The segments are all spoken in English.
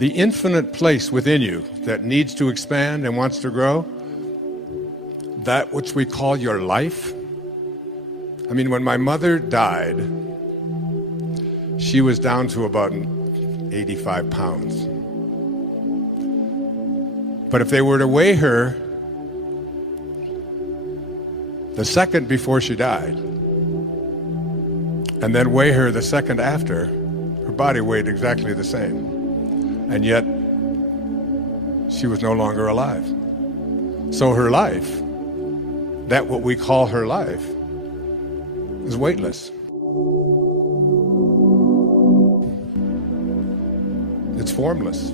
the infinite place within you that needs to expand and wants to grow, that which we call your life. I mean, when my mother died, she was down to about 85 pounds. But if they were to weigh her the second before she died, and then weigh her the second after, her body weighed exactly the same. And yet, she was no longer alive. So her life, that what we call her life, is weightless. It's formless.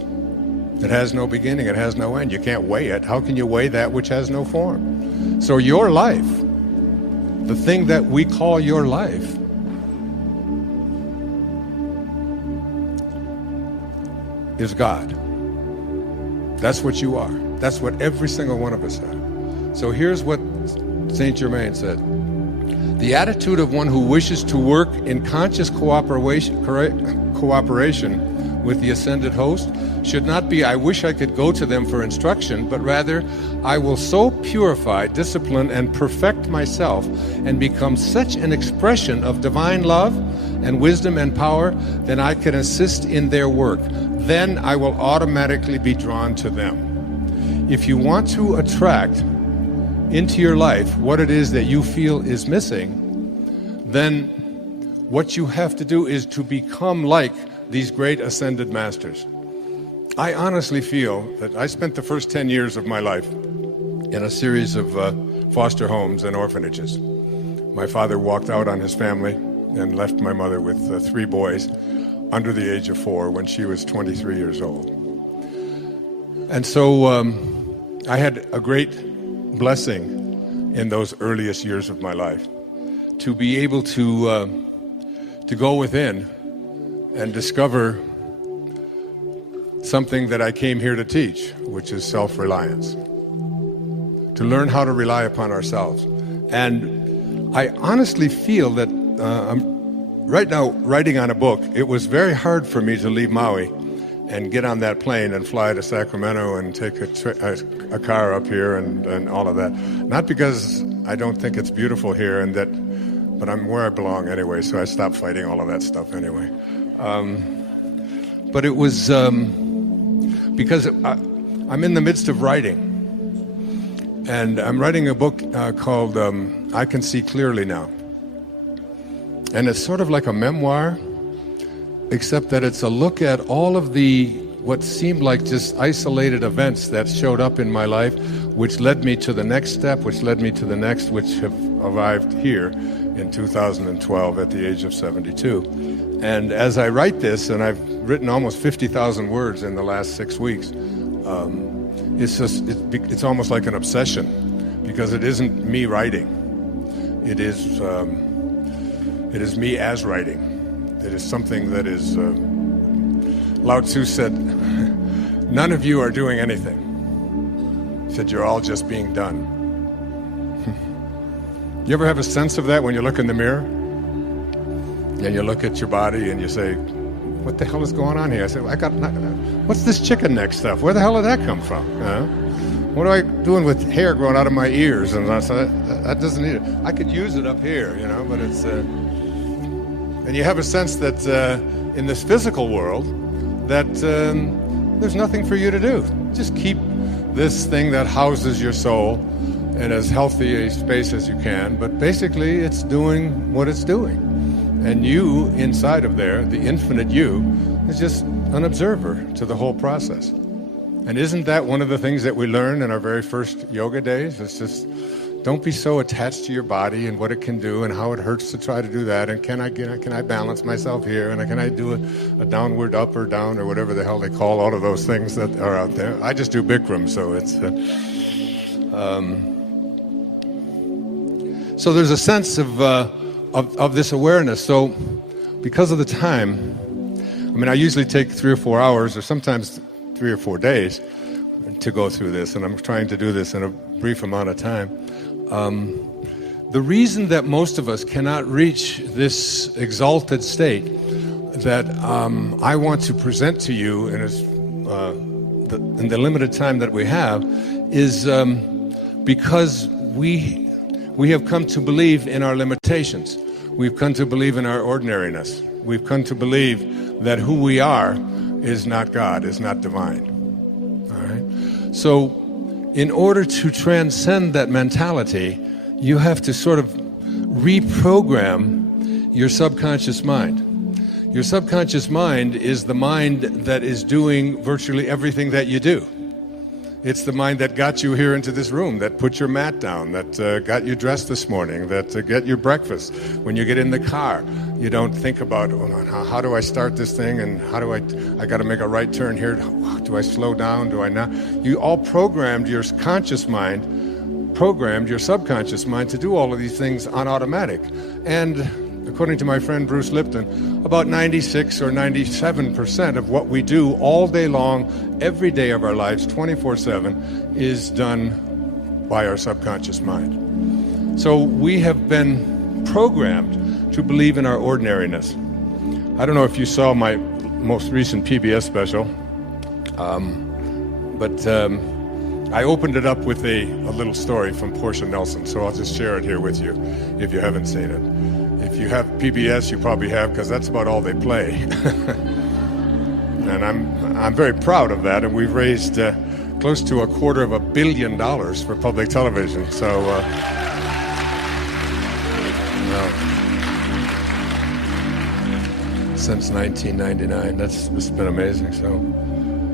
It has no beginning, it has no end. You can't weigh it. How can you weigh that which has no form? So your life, the thing that we call your life, is God. That's what you are. That's what every single one of us are. So here's what Saint Germain said. The attitude of one who wishes to work in conscious cooperation with the ascended host should not be, I wish I could go to them for instruction, but rather, I will so purify, discipline, and perfect myself and become such an expression of divine love and wisdom and power that I can assist in their work. Then I will automatically be drawn to them. If you want to attract into your life what it is that you feel is missing, then what you have to do is to become like these great ascended masters. I honestly feel that I spent the first 10 years of my life in a series of foster homes and orphanages. My father walked out on his family and left my mother with 3 boys under the age of 4 when she was 23 years old. And so I had a great blessing in those earliest years of my life to be able to go within and discover something that I came here to teach, which is self-reliance. To learn how to rely upon ourselves. And I honestly feel that I'm right now writing on a book. It was very hard for me to leave Maui and get on that plane and fly to Sacramento and take a car up here and all of that. Not because I don't think it's beautiful here, but I'm where I belong anyway, so I stopped fighting all of that stuff anyway. But it was because I'm in the midst of writing. And I'm writing a book called I Can See Clearly Now. And it's sort of like a memoir, except that it's a look at all of what seemed like just isolated events that showed up in my life, which led me to the next step, which led me to the next, which have arrived here in 2012 at the age of 72. And as I write this, and I've written almost 50,000 words in the last 6 weeks, it's almost like an obsession, because it isn't me writing. It is me as writing. It is something that is, Lao Tzu said, none of you are doing anything. He said, you're all just being done. You ever have a sense of that when you look in the mirror? And you look at your body and you say, what the hell is going on here? I said, what's this chicken neck stuff? Where the hell did that come from? What am I doing with hair growing out of my ears? And I said, that doesn't need it. I could use it up here, but it's... And you have a sense that in this physical world, that there's nothing for you to do. Just keep this thing that houses your soul in as healthy a space as you can, but basically it's doing what it's doing. And you, inside of there, the infinite you, is just an observer to the whole process. And isn't that one of the things that we learned in our very first yoga days? It's just, don't be so attached to your body and what it can do and how it hurts to try to do that. And can I balance myself here? And can I do a downward, up or down, or whatever the hell they call all of those things that are out there? I just do Bikram, so it's... So there's a sense of this awareness. So because of the time, I usually take 3 or 4 hours, or sometimes 3 or 4 days to go through this, and I'm trying to do this in a brief amount of time. The reason that most of us cannot reach this exalted state that I want to present to you in as in the limited time that we have is because we have come to believe in our limitations. We've come to believe in our ordinariness. We've come to believe that who we are is not God, is not divine. All right? So in order to transcend that mentality, you have to sort of reprogram your subconscious mind. Your subconscious mind is the mind that is doing virtually everything that you do. It's the mind that got you here into this room, that put your mat down, that got you dressed this morning, that got your breakfast. When you get in the car, you don't think about, how do I start this thing, and how do I got to make a right turn here. Do I slow down? Do I not? You all programmed your conscious mind, programmed your subconscious mind to do all of these things on automatic. And according to my friend Bruce Lipton, about 96 or 97% of what we do all day long, every day of our lives, 24/7, is done by our subconscious mind. So we have been programmed to believe in our ordinariness. I don't know if you saw my most recent PBS special, but I opened it up with a little story from Portia Nelson, so I'll just share it here with you if you haven't seen it. If you have PBS, you probably have, because that's about all they play. And I'm very proud of that, and we've raised close to $250 million for public television. So, since 1999, it's been amazing.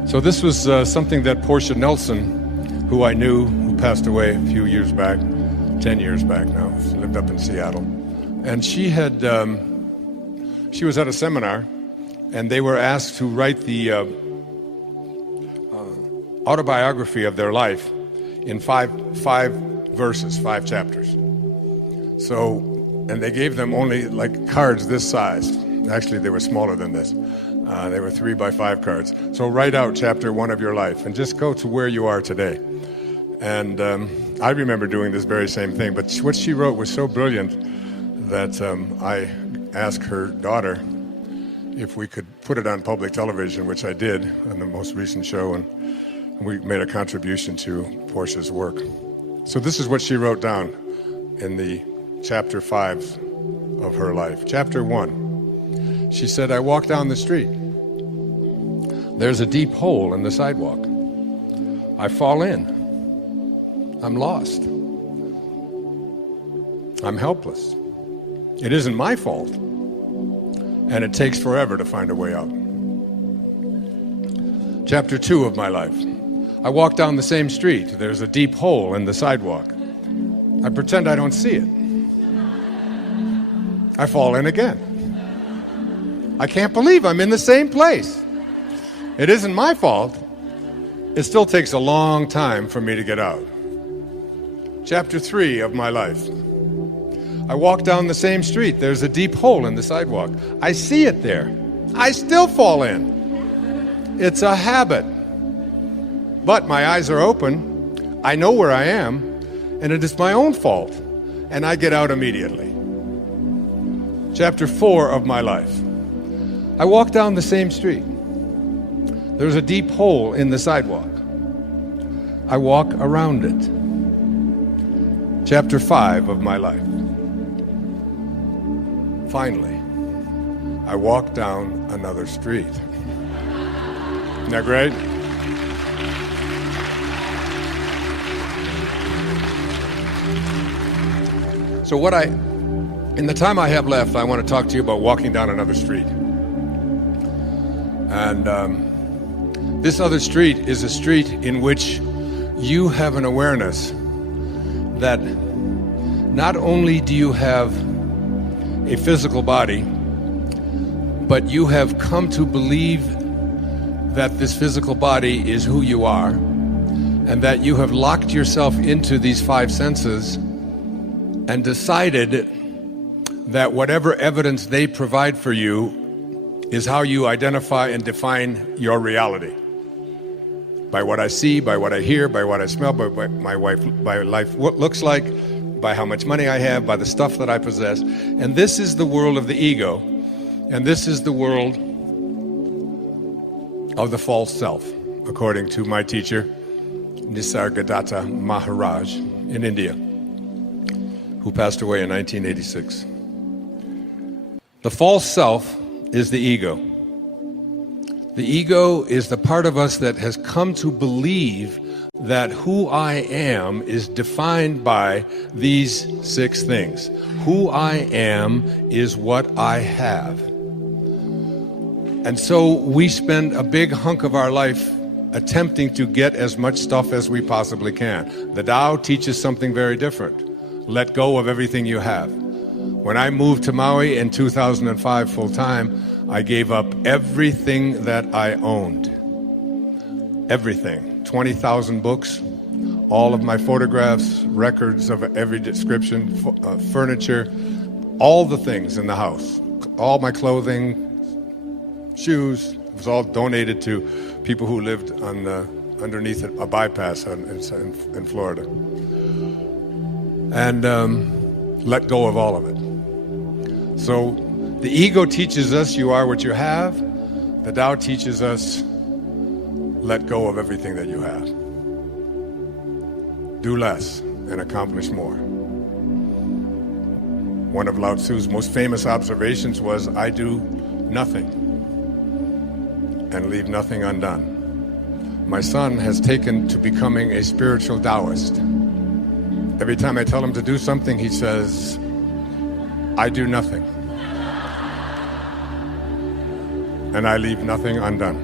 So this was something that Portia Nelson, who I knew, who passed away a few years back, 10 years back now, she lived up in Seattle. And she was at a seminar, and they were asked to write the autobiography of their life in five verses, 5 chapters. So, and they gave them only like cards this size. Actually, they were smaller than this. They were 3 by 5 cards. So write out chapter 1 of your life and just go to where you are today. And I remember doing this very same thing, but what she wrote was so brilliant that I asked her daughter if we could put it on public television, which I did on the most recent show, and we made a contribution to Portia's work. So this is what she wrote down in the chapter 5 of her life. Chapter 1, she said, I walk down the street. There's a deep hole in the sidewalk. I fall in. I'm lost. I'm helpless. It isn't my fault, and it takes forever to find a way out. Chapter 2 of my life. I walk down the same street. There's a deep hole in the sidewalk. I pretend I don't see it. I fall in again. I can't believe I'm in the same place. It isn't my fault. It still takes a long time for me to get out. Chapter 3 of my life. I walk down the same street. There's a deep hole in the sidewalk. I see it there. I still fall in. It's a habit. But my eyes are open. I know where I am, and it is my own fault, and I get out immediately. Chapter 4 of my life. I walk down the same street. There's a deep hole in the sidewalk. I walk around it. Chapter 5 of my life. Finally, I walk down another street. Isn't that great? So in the time I have left, I want to talk to you about walking down another street. And this other street is a street in which you have an awareness that not only do you have a physical body, but you have come to believe that this physical body is who you are, and that you have locked yourself into these 5 senses and decided that whatever evidence they provide for you is how you identify and define your reality. By what I see, by what I hear, by what I smell, by what my life looks like, by how much money I have, by the stuff that I possess. And this is the world of the ego, and this is the world of the false self. according to my teacher, Nisargadatta Maharaj in India, who passed away in 1986. The false self is the ego. The ego is the part of us that has come to believe that who I am is defined by these 6 things. Who I am is what I have. And so we spend a big hunk of our life attempting to get as much stuff as we possibly can. The Tao teaches something very different. Let go of everything you have. When I moved to Maui in 2005 full-time, I gave up everything that I owned. Everything. 20,000 books, all of my photographs, records of every description, furniture, all the things in the house, all my clothing, shoes. It was all donated to people who lived on underneath a bypass in Florida. And let go of all of it. So the ego teaches us you are what you have. The Tao teaches us let go of everything that you have. Do less and accomplish more. One of Lao Tzu's most famous observations was, I do nothing and leave nothing undone. My son has taken to becoming a spiritual Taoist. Every time I tell him to do something, he says, I do nothing. And I leave nothing undone.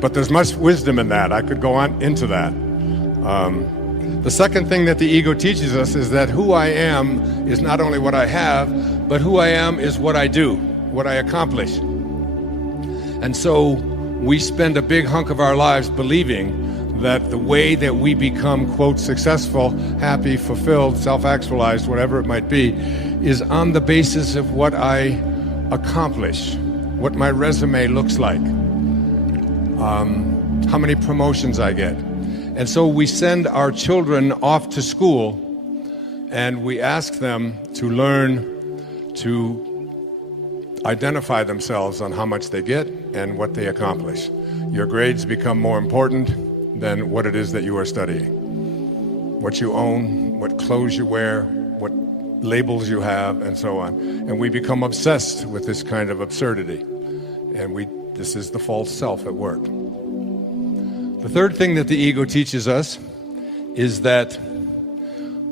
But there's much wisdom in that. I could go on into that. The second thing that the ego teaches us is that who I am is not only what I have, but who I am is what I do, what I accomplish. And so we spend a big hunk of our lives believing that the way that we become, quote, successful, happy, fulfilled, self-actualized, whatever it might be, is on the basis of what I accomplish, what my resume looks like, how many promotions I get. And so we send our children off to school and we ask them to learn to identify themselves on how much they get and what they accomplish. Your grades become more important than what it is that you are studying. What you own, what clothes you wear, what labels you have, and so on. And we become obsessed with this kind of absurdity. And this is the false self at work. The third thing that the ego teaches us is that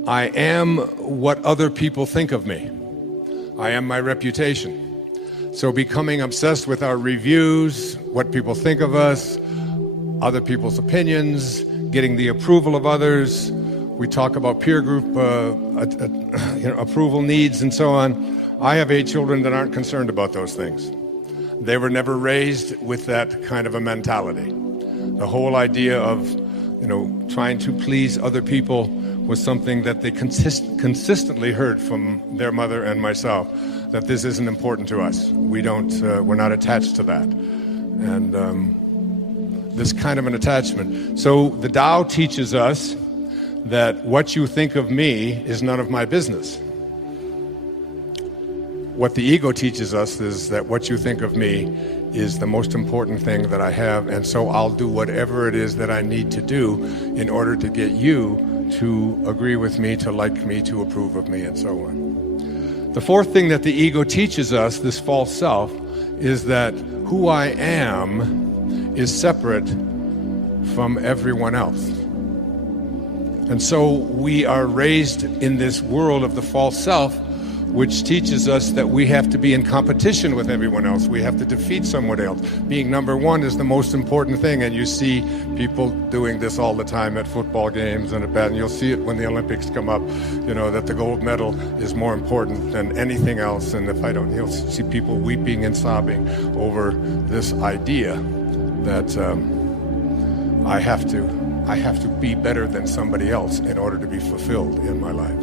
I am what other people think of me. I am my reputation. So becoming obsessed with our reviews, what people think of us, other people's opinions, getting the approval of others. We talk about peer group approval needs and so on. I have 8 children that aren't concerned about those things. They were never raised with that kind of a mentality. The whole idea of, trying to please other people was something that they consistently heard from their mother and myself, that this isn't important to us. We're not attached to that. And this kind of an attachment. So the Tao teaches us that what you think of me is none of my business. What the ego teaches us is that what you think of me is the most important thing that I have, and so I'll do whatever it is that I need to do in order to get you to agree with me, to like me, to approve of me, and so on. The fourth thing that the ego teaches us, this false self, is that who I am is separate from everyone else. And so we are raised in this world of the false self, which teaches us that we have to be in competition with everyone else. We have to defeat someone else. Being number one is the most important thing, and you see people doing this all the time at football games and and you'll see it when the Olympics come up, that the gold medal is more important than anything else. And you'll see people weeping and sobbing over this idea that I have to be better than somebody else in order to be fulfilled in my life.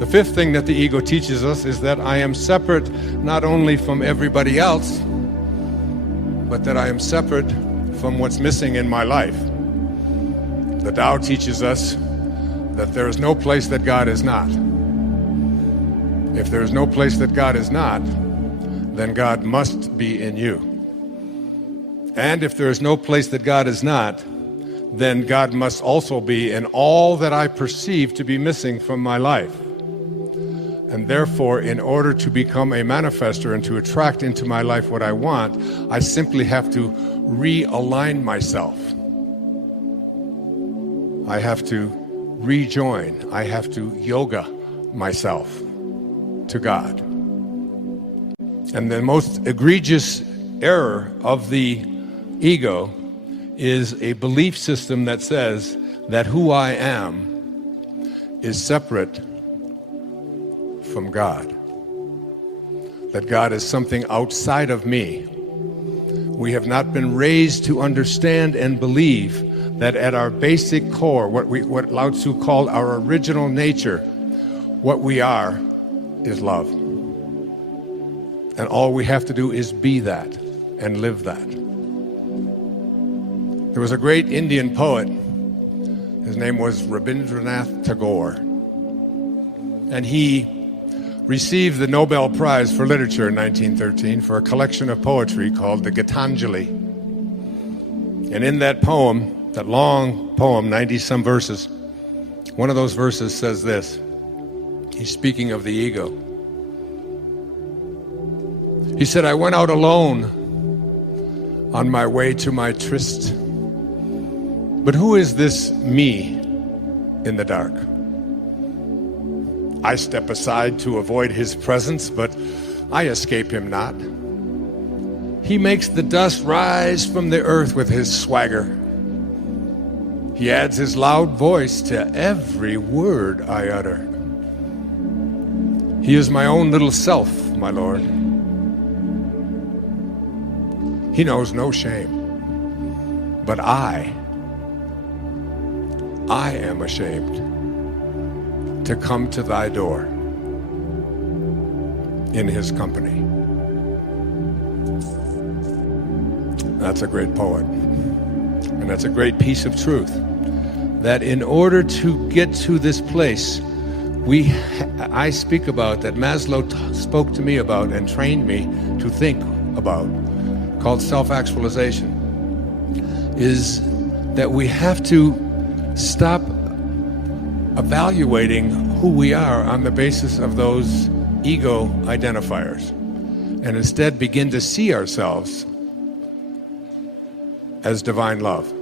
The fifth thing that the ego teaches us is that I am separate not only from everybody else, but that I am separate from what's missing in my life. The Tao teaches us that there is no place that God is not. If there is no place that God is not, then God must be in you. And if there is no place that God is not, then God must also be in all that I perceive to be missing from my life. And therefore, in order to become a manifester and to attract into my life what I want, I simply have to realign myself. I have to rejoin. I have to yoga myself to God. And the most egregious error of the ego is a belief system that says that who I am is separate from God. That God is something outside of me. We have not been raised to understand and believe that at our basic core, what Lao Tzu called our original nature, what we are is love. And all we have to do is be that and live that. There was a great Indian poet. His name was Rabindranath Tagore. And he received the Nobel Prize for Literature in 1913 for a collection of poetry called the Gitanjali. And in that poem, that long poem, 90-some verses, one of those verses says this. He's speaking of the ego. He said, I went out alone on my way to my tryst. But who is this me in the dark? I step aside to avoid his presence, but I escape him not. He makes the dust rise from the earth with his swagger. He adds his loud voice to every word I utter. He is my own little self, my Lord. He knows no shame, but I am ashamed to come to thy door in his company. That's a great poet. And that's a great piece of truth. That in order to get to this place, I speak about, that Maslow spoke to me about and trained me to think about, called self-actualization, is that we have to stop evaluating who we are on the basis of those ego identifiers, and instead begin to see ourselves as divine love,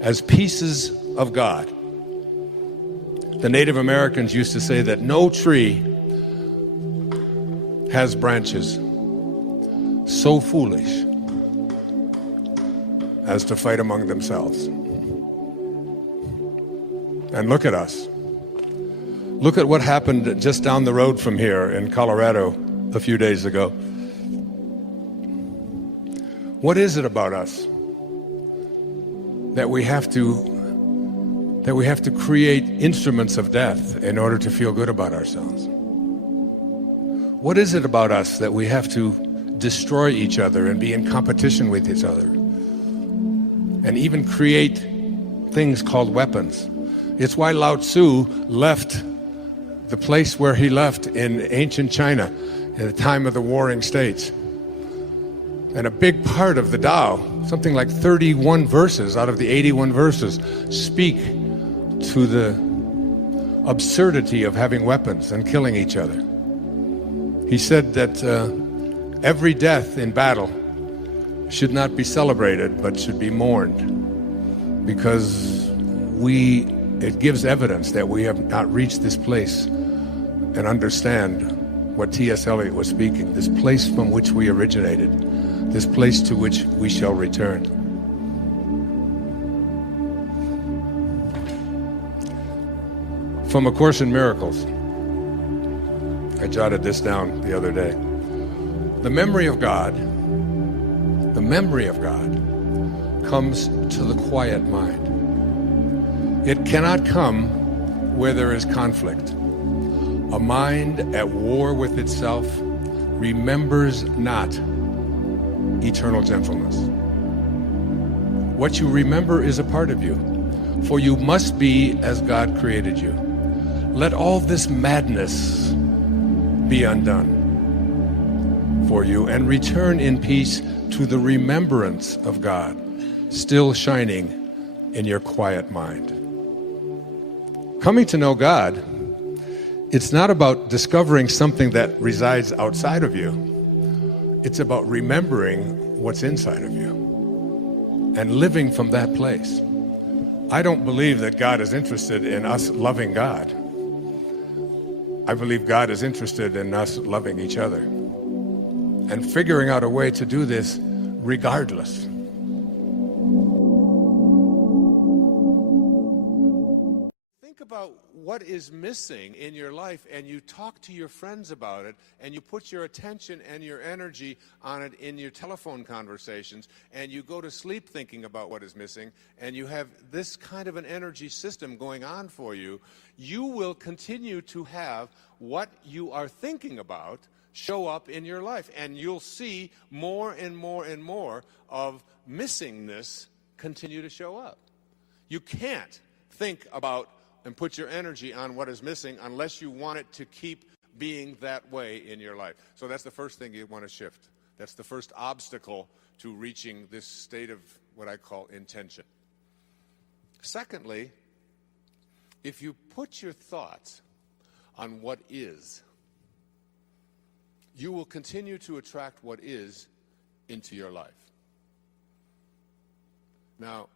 as pieces of God. The Native Americans used to say that no tree has branches so foolish as to fight among themselves. And look at us. Look at what happened just down the road from here in Colorado a few days ago. What is it about us that we have to create instruments of death in order to feel good about ourselves? What is it about us that we have to destroy each other and be in competition with each other and even create things called weapons? It's why Lao Tzu left the place where he left in ancient China at the time of the Warring States. And a big part of the Tao, something like 31 verses out of the 81 verses, speak to the absurdity of having weapons and killing each other. He said that every death in battle should not be celebrated, but should be mourned, because it gives evidence that we have not reached this place and understand what T.S. Eliot was speaking, this place from which we originated, this place to which we shall return. From A Course in Miracles, I jotted this down the other day. The memory of God comes to the quiet mind. It cannot come where there is conflict. A mind at war with itself remembers not eternal gentleness. What you remember is a part of you, for you must be as God created you. Let all this madness be undone. for you and return in peace to the remembrance of God, still shining in your quiet mind. Coming to know God, it's not about discovering something that resides outside of you. It's about remembering what's inside of you and living from that place. I don't believe that God is interested in us loving God. I believe God is interested in us loving each other and figuring out a way to do this regardless. Think about what is missing in your life, and you talk to your friends about it, and you put your attention and your energy on it in your telephone conversations, and you go to sleep thinking about what is missing, and you have this kind of an energy system going on for you. You will continue to have what you are thinking about show up in your life, and you'll see more and more and more of missingness continue to show up. You can't think about and put your energy on what is missing unless you want it to keep being that way in your life. So that's the first thing you want to shift. That's the first obstacle to reaching this state of what I call intention. Secondly, if you put your thoughts on what is, you will continue to attract what is into your life. Now,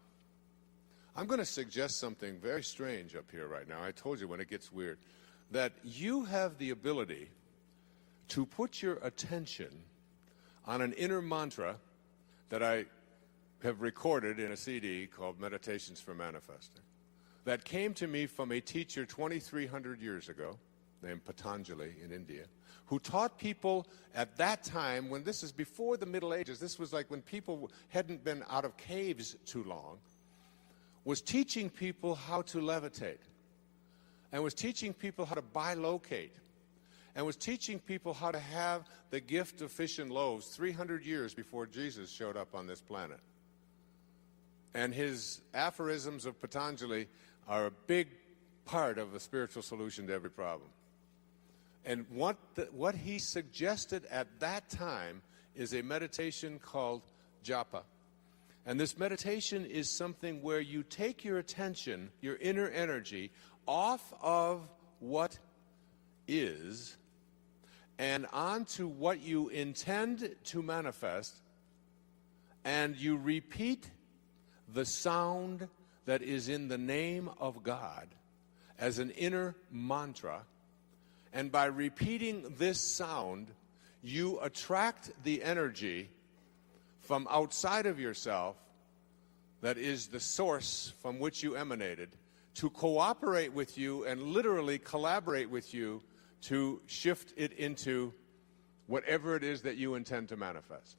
I'm going to suggest something very strange up here right now. I told you when it gets weird, that you have the ability to put your attention on an inner mantra that I have recorded in a CD called Meditations for Manifesting, that came to me from a teacher 2,300 years ago named Patanjali in India, who taught people at that time, when this is before the Middle Ages, this was like when people hadn't been out of caves too long, was teaching people how to levitate, and was teaching people how to bilocate, and was teaching people how to have the gift of fish and loaves 300 years before Jesus showed up on this planet. And his aphorisms of Patanjali are a big part of a spiritual solution to every problem. And what he suggested at that time is a meditation called japa. And this meditation is something where you take your attention, your inner energy, off of what is and onto what you intend to manifest, and you repeat the sound that is in the name of God as an inner mantra. And by repeating this sound, you attract the energy from outside of yourself, that is the source from which you emanated, to cooperate with you and literally collaborate with you to shift it into whatever it is that you intend to manifest.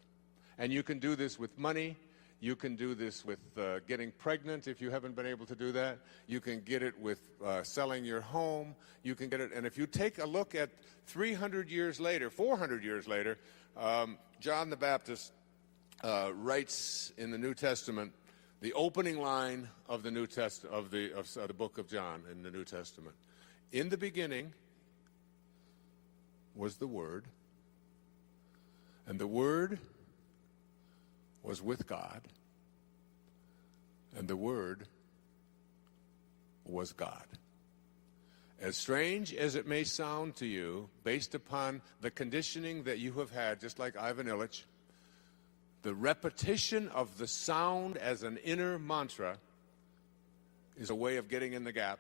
And you can do this with money. You can do this with getting pregnant if you haven't been able to do that. You can get it with selling your home. You can get it, and if you take a look at 300 years later, 400 years later, John the Baptist writes in the New Testament, the opening line of the of the book of John in the New Testament. In the beginning was the Word, and the Word was with God, and the Word was God. As strange as it may sound to you, based upon the conditioning that you have had, just like Ivan Illich, the repetition of the sound as an inner mantra is a way of getting in the gap.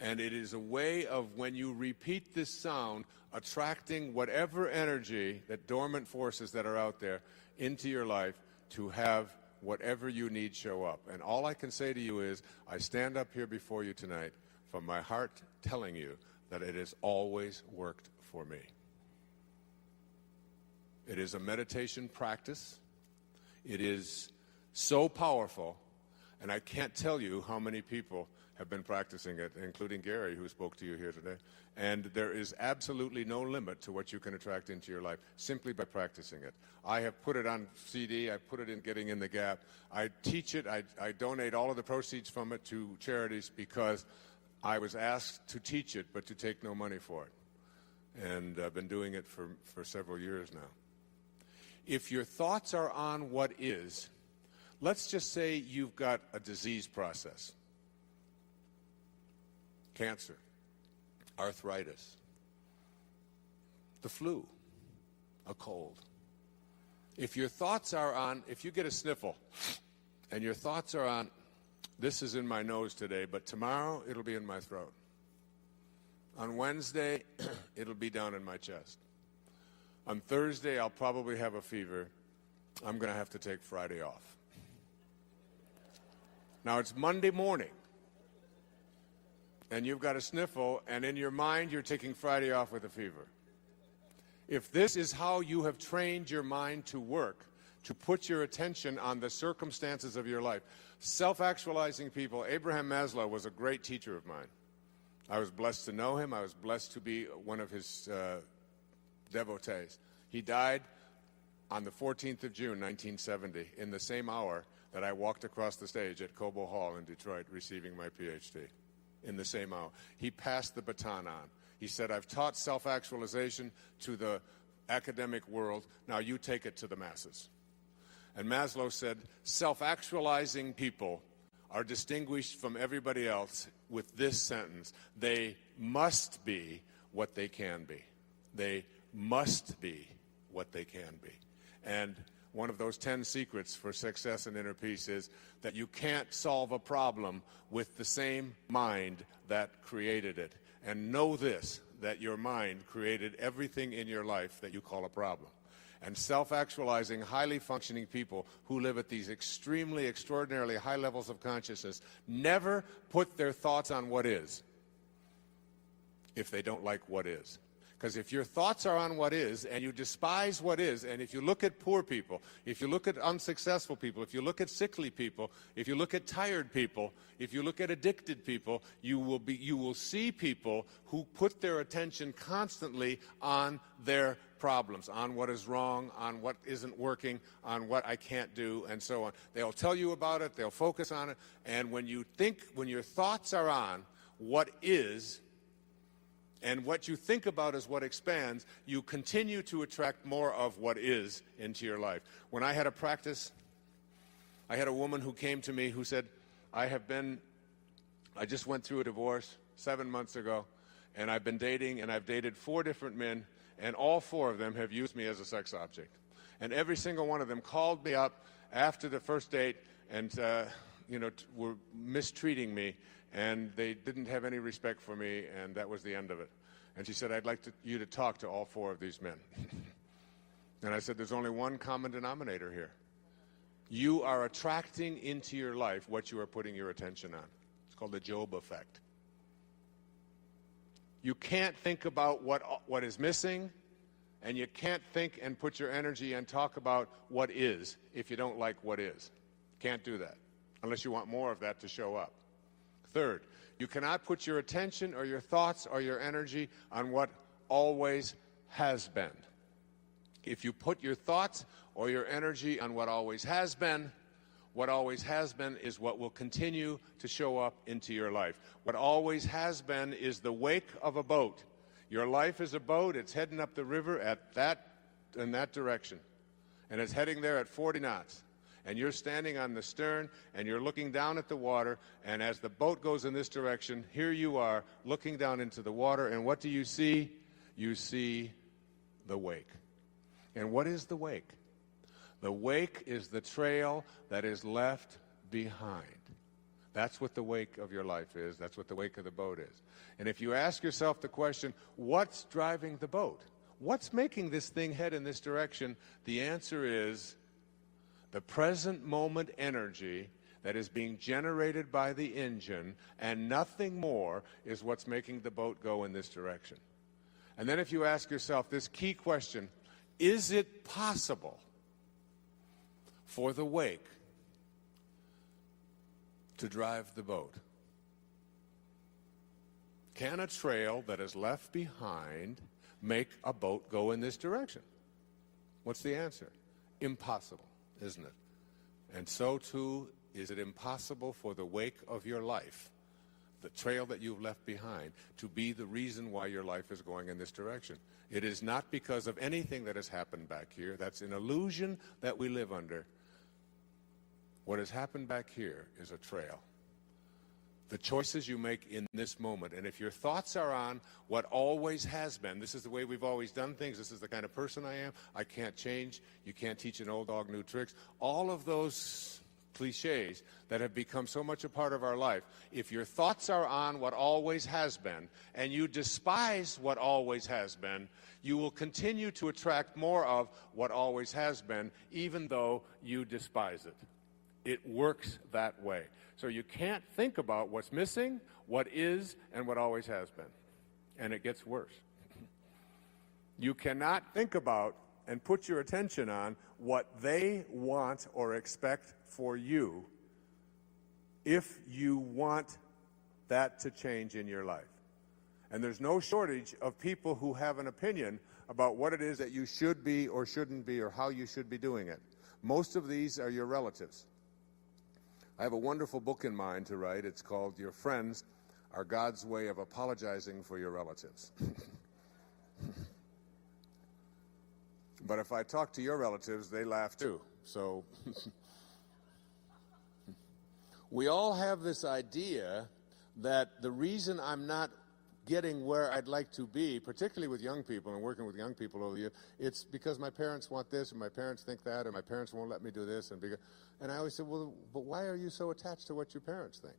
And it is a way of, when you repeat this sound, attracting whatever energy, that dormant forces that are out there, into your life to have whatever you need show up. And all I can say to you is, I stand up here before you tonight from my heart telling you that it has always worked for me. It is a meditation practice. It is so powerful, and I can't tell you how many people have been practicing it, including Gary, who spoke to you here today. And there is absolutely no limit to what you can attract into your life simply by practicing it. I have put it on CD. I put it in Getting in the Gap. I teach it. I donate all of the proceeds from it to charities because I was asked to teach it, but to take no money for it. And I've been doing it for several years now. If your thoughts are on what is, let's just say you've got a disease process. Cancer, arthritis, the flu, a cold. If your thoughts are on, if you get a sniffle and your thoughts are on, this is in my nose today, but tomorrow it'll be in my throat. On Wednesday, it'll be down in my chest. On Thursday, I'll probably have a fever. I'm going to have to take Friday off. Now, it's Monday morning, and you've got a sniffle, and in your mind, you're taking Friday off with a fever. If this is how you have trained your mind to work, to put your attention on the circumstances of your life, self-actualizing people, Abraham Maslow was a great teacher of mine. I was blessed to know him. I was blessed to be one of his devotees. He died on the 14th of June, 1970, in the same hour that I walked across the stage at Cobo Hall in Detroit receiving my PhD. In the same hour. He passed the baton on. He said, I've taught self-actualization to the academic world. Now you take it to the masses. And Maslow said, self-actualizing people are distinguished from everybody else with this sentence: they must be what they can be. They must be what they can be. And one of those 10 secrets for success and inner peace is that you can't solve a problem with the same mind that created it. And know this, that your mind created everything in your life that you call a problem. And self-actualizing, highly functioning people who live at these extremely, extraordinarily high levels of consciousness never put their thoughts on what is if they don't like what is. Because if your thoughts are on what is, and you despise what is, and if you look at poor people, if you look at unsuccessful people, if you look at sickly people, if you look at tired people, if you look at addicted people, you will see people who put their attention constantly on their problems, on what is wrong, on what isn't working, on what I can't do, and so on. They'll tell you about it, they'll focus on it, and when your thoughts are on what is, and what you think about is what expands, you continue to attract more of what is into your life. When I had a practice, I had a woman who came to me who said, I just went through a divorce 7 months ago, and I've been dating, and I've dated 4 different men, and all 4 of them have used me as a sex object. And every single one of them called me up after the first date and were mistreating me, and they didn't have any respect for me, and that was the end of it. And she said, I'd like you to talk to all 4 of these men. And I said, there's only one common denominator here. You are attracting into your life what you are putting your attention on. It's called the Job effect. You can't think about what is missing, and you can't think and put your energy and talk about what is if you don't like what is. Can't do that unless you want more of that to show up. Third, you cannot put your attention or your thoughts or your energy on what always has been. If you put your thoughts or your energy on what always has been is what will continue to show up into your life. What always has been is the wake of a boat. Your life is a boat. It's heading up the river in that direction. And it's heading there at 40 knots. And you're standing on the stern, and you're looking down at the water, and as the boat goes in this direction, here you are looking down into the water, and what do you see? You see the wake. And what is the wake? The wake is the trail that is left behind. That's what the wake of your life is. That's what the wake of the boat is. And if you ask yourself the question, what's driving the boat? What's making this thing head in this direction? The answer is the present moment energy that is being generated by the engine, and nothing more is what's making the boat go in this direction. And then if you ask yourself this key question, is it possible for the wake to drive the boat? Can a trail that is left behind make a boat go in this direction? What's the answer? Impossible, isn't it? And so too is it impossible for the wake of your life, the trail that you've left behind, to be the reason why your life is going in this direction. It is not because of anything that has happened back here. That's an illusion that we live under. What has happened back here is a trail. The choices you make in this moment. And if your thoughts are on what always has been, this is the way we've always done things, this is the kind of person I am, I can't change, you can't teach an old dog new tricks, all of those cliches that have become so much a part of our life, if your thoughts are on what always has been and you despise what always has been, you will continue to attract more of what always has been, even though you despise it. It works that way. So you can't think about what's missing, what is, and what always has been. And it gets worse. You cannot think about and put your attention on what they want or expect for you if you want that to change in your life. And there's no shortage of people who have an opinion about what it is that you should be or shouldn't be or how you should be doing it. Most of these are your relatives. I have a wonderful book in mind to write. It's called Your Friends Are God's Way of Apologizing for Your Relatives. But if I talk to your relatives, they laugh too. So we all have this idea that the reason I'm not getting where I'd like to be, particularly with young people and working with young people over the years, it's because my parents want this, and my parents think that, and my parents won't let me do this. And I always said, well, but why are you so attached to what your parents think?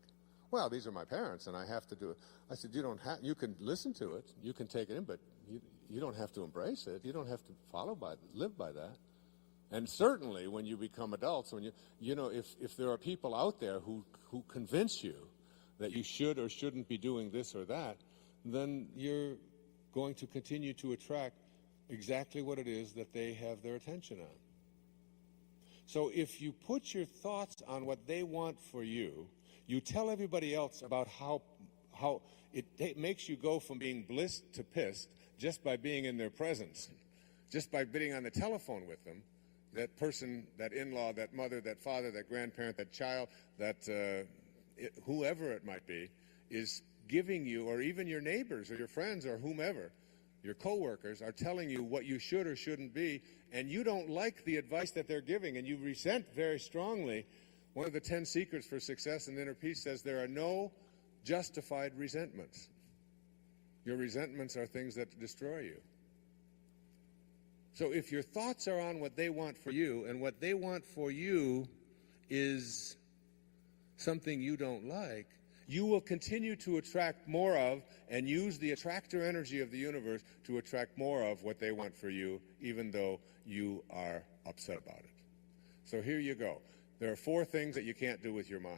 Well, these are my parents, and I have to do it. I said, you can listen to it, you can take it in, but you don't have to embrace it. You don't have to live by that. And certainly when you become adults, when if there are people out there who convince you that you should or shouldn't be doing this or that, then you're going to continue to attract exactly what it is that they have their attention on. So if you put your thoughts on what they want for you, you tell everybody else about how it makes you go from being blissed to pissed just by being in their presence, just by being on the telephone with them, that person, that in-law, that mother, that father, that grandparent, that child, that whoever it might be, is giving you, or even your neighbors or your friends or whomever, your coworkers, are telling you what you should or shouldn't be, and you don't like the advice that they're giving, and you resent very strongly. One of the 10 secrets for success and inner peace says there are no justified resentments. Your resentments are things that destroy you. So if your thoughts are on what they want for you, and what they want for you is something you don't like, you will continue to attract more of and use the attractor energy of the universe to attract more of what they want for you, even though you are upset about it. So here you go. There are 4 things that you can't do with your mind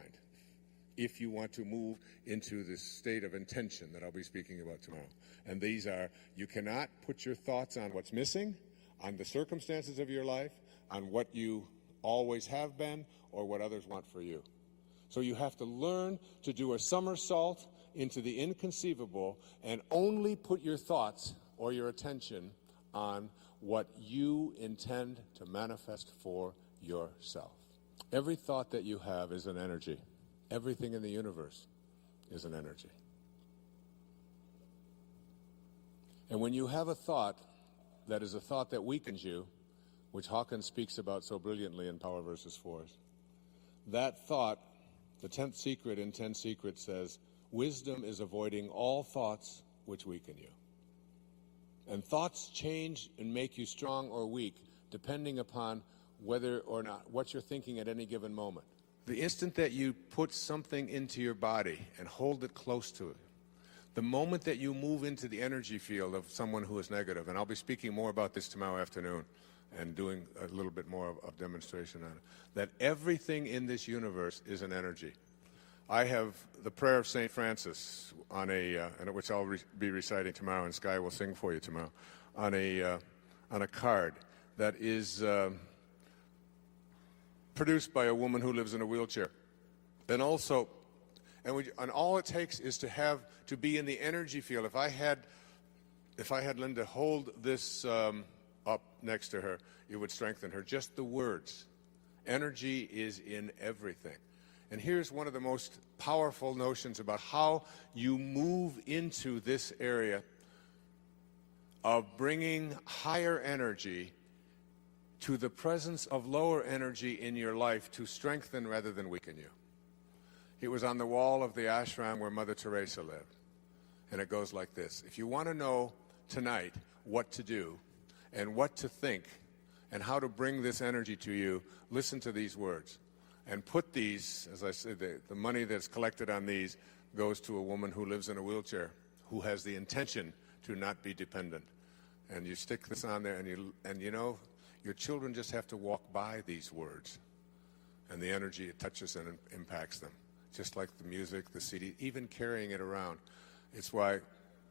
if you want to move into this state of intention that I'll be speaking about tomorrow. And these are, you cannot put your thoughts on what's missing, on the circumstances of your life, on what you always have been, or what others want for you. So you have to learn to do a somersault into the inconceivable and only put your thoughts or your attention on what you intend to manifest for yourself. Every thought that you have is an energy. Everything in the universe is an energy. And when you have a thought that is a thought that weakens you, which Hawkins speaks about so brilliantly in Power versus Force, that thought, the 10th secret in 10 Secrets says, wisdom is avoiding all thoughts which weaken you. And thoughts change and make you strong or weak depending upon whether or not what you're thinking at any given moment. The instant that you put something into your body and hold it close to it, the moment that you move into the energy field of someone who is negative, and I'll be speaking more about this tomorrow afternoon and doing a little bit more of demonstration on it, that everything in this universe is an energy. I have the prayer of St. Francis on which I'll be reciting tomorrow, and Sky will sing for you tomorrow, on a card that is produced by a woman who lives in a wheelchair. And also, and all it takes is to be in the energy field. If I had Linda hold this up next to her, it would strengthen her. Just the words. Energy is in everything. And here's one of the most powerful notions about how you move into this area of bringing higher energy to the presence of lower energy in your life to strengthen rather than weaken you. It was on the wall of the ashram where Mother Teresa lived. And it goes like this. If you want to know tonight what to do and what to think and how to bring this energy to you, listen to these words. And put these, as I said, the money that's collected on these goes to a woman who lives in a wheelchair, who has the intention to not be dependent. And you stick this on there, and you know, your children just have to walk by these words. And the energy, it touches and impacts them. Just like the music, the CD, even carrying it around. It's why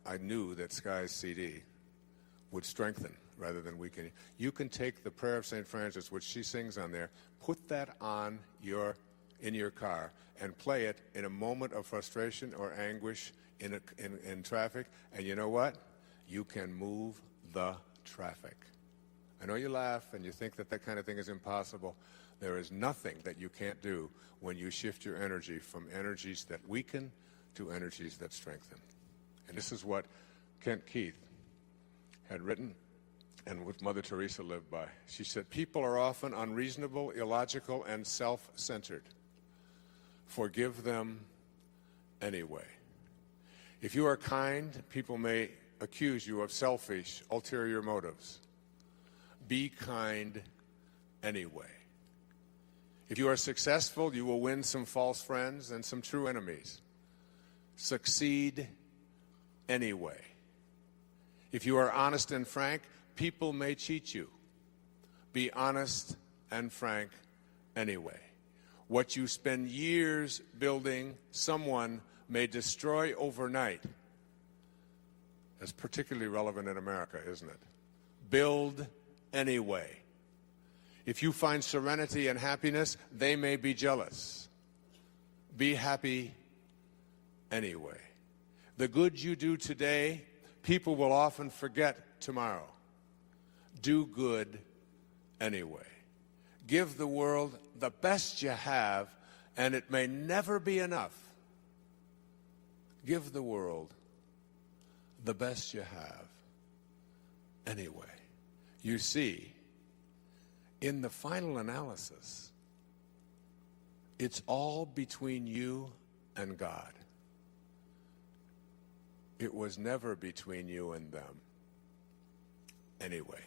I knew that Sky's CD would strengthen rather than weaken. You can take the Prayer of St. Francis, which she sings on there, put that on in your car and play it in a moment of frustration or anguish in traffic, and you know what? You can move the traffic. I know you laugh and you think that that kind of thing is impossible. There is nothing that you can't do when you shift your energy from energies that weaken to energies that strengthen. And this is what Kent Keith had written and what Mother Teresa lived by. She said, people are often unreasonable, illogical, and self-centered. Forgive them anyway. If you are kind, people may accuse you of selfish, ulterior motives. Be kind anyway. If you are successful, you will win some false friends and some true enemies. Succeed anyway. If you are honest and frank, people may cheat you. Be honest and frank anyway. What you spend years building, someone may destroy overnight. That's particularly relevant in America, isn't it? Build anyway. If you find serenity and happiness, they may be jealous. Be happy anyway. The good you do today, people will often forget tomorrow. Do good anyway. Give the world the best you have, and it may never be enough. Give the world the best you have anyway. You see, in the final analysis, it's all between you and God. It was never between you and them anyway.